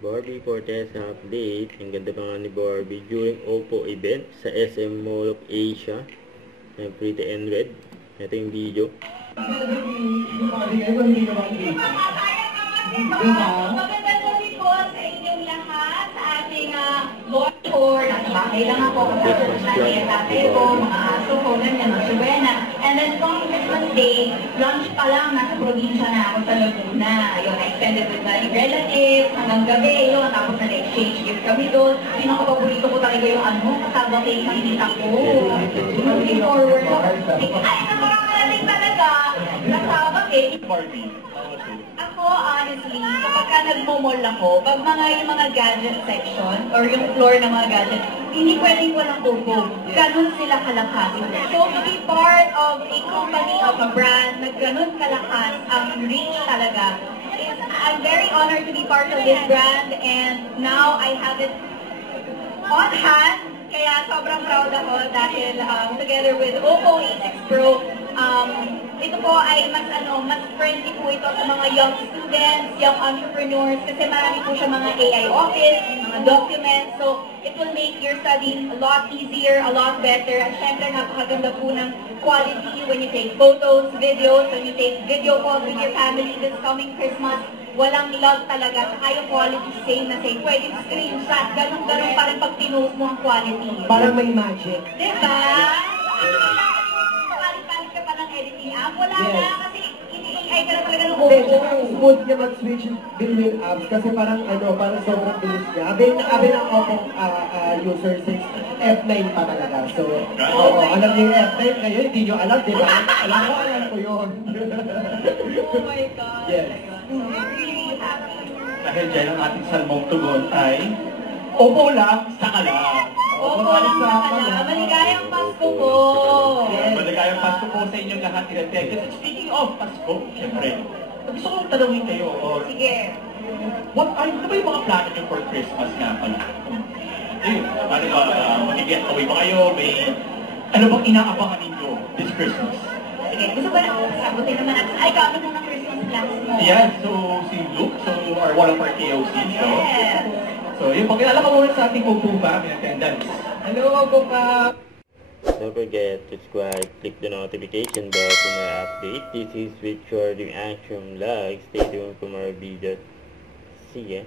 Barbie Fortesa update. Ang ganda pa nga ni Barbie during Oppo event sa SM Mall of Asia. Pretty and red. Ito yung video. Magandang gabi po sa inyong lahat sa ating Lord Tour. Nasa bahay lang ako, kasama sa nanay at tatay ko, mga aso ko, ganyan, mga subena. And then from Christmas Day, lunch pa lang, nasa probinsya na ako sa Laguna. Ayun, extended with my relatives, hanggang gabi, yun, tapos na-exchange gift kami doon. Pinaka-paborito ko talaga yung kasama cake ng tita ko. Looking forward. Ay, nakakarating talaga, kasama cake. Ako, honestly, kapag ka nagmomall ako, pag yung mga gadget section, or yung floor ng mga gadget, hindi pwedeng walang upo. Ganun sila kalakas. So, to be part of a company, of a brand, na ganun kalakas ang reach talaga, I'm very honored to be part of this brand, and now I have it on hand. Kaya sobrang proud ako dahil together with Oppo A6 Pro, ito po ay mas friendly po ito sa mga young students, young entrepreneurs, kasi marami po siya mga AI office, mga documents, so it will make your studies a lot easier, a lot better, at syempre napakaganda po ng quality when you take photos, videos, when you take video calls with your family this coming Christmas. Walang lag talaga, saka yung quality same na same. Pwede screenshot, ganun-ganun pa rin pag pinost mo ang quality. Parang may magic. Diba? Palit-palit ka pa ng editing app. Wala na, kasi ini-AI ka na talaga ng Hindi, smooth niya mag-switch between apps kasi parang parang sobrang bilis niya. Abi ng Oppo user since F9 pa talaga. So, alam niyo yung F9, kayo hindi niyo alam, di ba? Alam ko yun. Oh my God. Yes. Dahil dyan ang ating salmong tugon ay Oppo lang, saka lang. Oppo lang, saka lang. Maligayang Pasko po. Yes. Maligayang Pasko po sa inyong lahat. Speaking of Pasko, syempre, gusto kong tanongin kayo. Sige. Ano ba yung mga plano nyo for Christmas nga pala? Ano ba, mag-get away ba kayo? Ano bang inaabangan ninyo this Christmas? Sige, gusto ba na sagutin naman natin? Ay, ano mo ng Christmas plans mo? Yeah, so si Luke, or one of our KOCs, no? Yes. So, yung pagkilala ka muna sa ating Opo in attendance. Hello, Oppo pa! Don't forget to subscribe, click the notification bell for more updates. This is Richard Reaction Vlog. Stay tuned for more videos. See ya!